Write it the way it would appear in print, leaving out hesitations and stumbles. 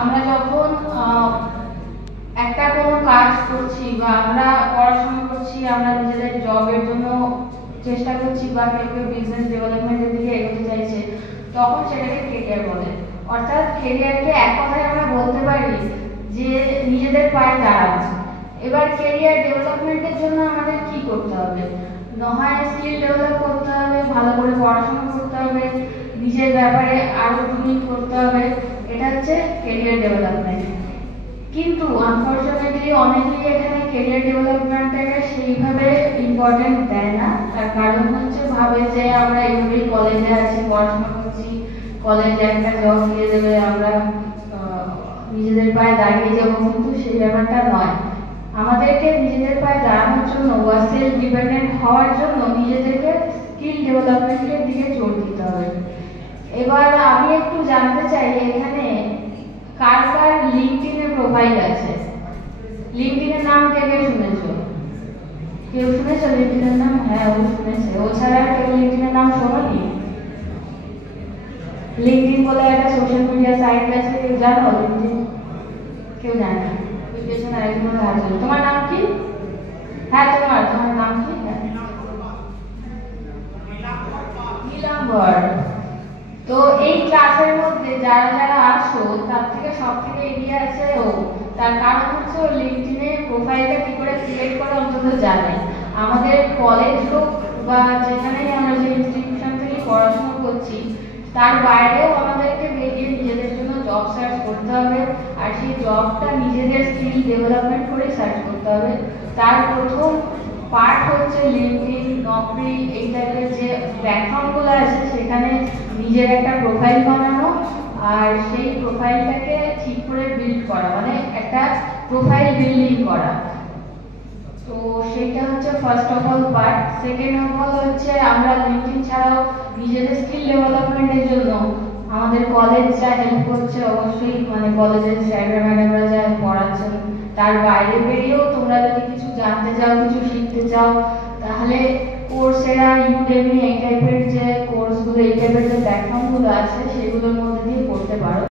আমরা যখন একটা কোনো কাজ করছি বা আমরা পড়াশোনা করছি, আমরা নিজেদের জবের জন্য চেষ্টা করছি বা কেউ কেউ বিজনেস ডেভেলপমেন্টের দিকে এগোতে চাইছে, তখন সেটাকে কেরিয়ার বলে। অর্থাৎ কেরিয়ারকে এক কথায় আমরা বলতে পারি যে নিজেদের পায়ে দাঁড়ানো। এবার কেরিয়ার ডেভেলপমেন্টের জন্য আমাদের কি করতে হবে? নয় স্কিল ডেভেলপ করতে হবে, ভালো করে পড়াশোনা করতে হবে, নিজের ব্যাপারে আরো টুইন করতে হবে, এটা হচ্ছে কেরিয়ার ডেভেলপমেন্ট। কিন্তু আনফরচুনেটলি অনেকেই এখানে কেরিয়ার ডেভেলপমেন্টটাকে সেইভাবে ইম্পর্টেন্ট দেয় না। তার কারণ হচ্ছে ভাবে যে আমরা এইভাবেই কলেজে আছি, পড়াশোনা করছি, কলেজে একটা জব দিয়ে দেবে, আমরা নিজেদের পায়ে দাঁড়িয়ে যাবো, কিন্তু সেই ব্যাপারটা নয়। আমাদেরকে নিজেদের পায়ে দাঁড়ানোর জন্য বা সেলফ ডিপেন্ডেন্ট হওয়ার জন্য নিজেদেরকে স্কিল ডেভেলপমেন্টের দিকে জোর দিতে হবে। এবার আমি একটু জানতে চাই এখানে কার কার লিঙ্কডইনের প্রোফাইল আছে? লিঙ্কডইনের নাম কে কে শুনেছো? কেউ শুনেছো লিঙ্কডইনের নাম? হ্যাঁ, ও শুনেছে। ও ছাড়া কেউ লিঙ্কডইনের নাম শোনোনি? লিঙ্কডইন বলে একটা সোশ্যাল মিডিয়া সাইট আছে, কেউ জানো লিঙ্কডইন? কেউ জানে না? পেছনে আরেকজন আছে। তোমার নাম কি? হ্যাঁ, তোমার নাম কি? নীলাম্বর। তো এই ক্লাসের মধ্যে যারা যারা আসো তার থেকে সব থেকে এগিয়ে আছে ও। তার কারণ হচ্ছে ও লিঙ্কডইনে প্রোফাইলটা কি করে ক্রিয়েট করে অন্তত জানে। আমাদের কলেজ হোক বা যেখানেই আমরা যে ইনস্টিটিউশন থেকে পড়াশোনা করছি, তার বাইরেও আমাদেরকে বেরিয়ে নিজেদের জন্য জব সার্চ করতে হবে। আর সেই জবটা নিজেদের স্কিল ডেভেলপমেন্ট করে সার্চ করতে হবে। তার প্রথম পার্ট হচ্ছে লিঙ্কডইন, নকরি, এই টাইপের যে প্ল্যাটফর্মগুলো আছে সেখানে নিজের একটা প্রোফাইল বানানো, আর সেই প্রোফাইলটাকে ঠিক করে বিল্ড করা, মানে একটা প্রোফাইল বিল্ডিং করা। তো সেটা হচ্ছে first of all part. Second of all হচ্ছে আমরা লিঙ্কডইন ছাড়াও নিজেদের স্কিল ডেভেলপমেন্টের জন্য আমাদের কলেজ যা হেল্প করছে, অবশ্যই মানে কলেজের স্যাররা ম্যাডামরা যা পড়াচ্ছেন, তার বাইরে বেরিয়েও তোমরা যদি কিছু জানতে চাও, কিছু শিখতে চাও, তাহলে কোর্সেরা, ইউডেমি, এই টাইপের যে কোর্সগুলো, এই টাইপের যে প্ল্যাটফর্মগুলো আছে সেগুলোর মধ্যে দিয়ে পড়তে পারো।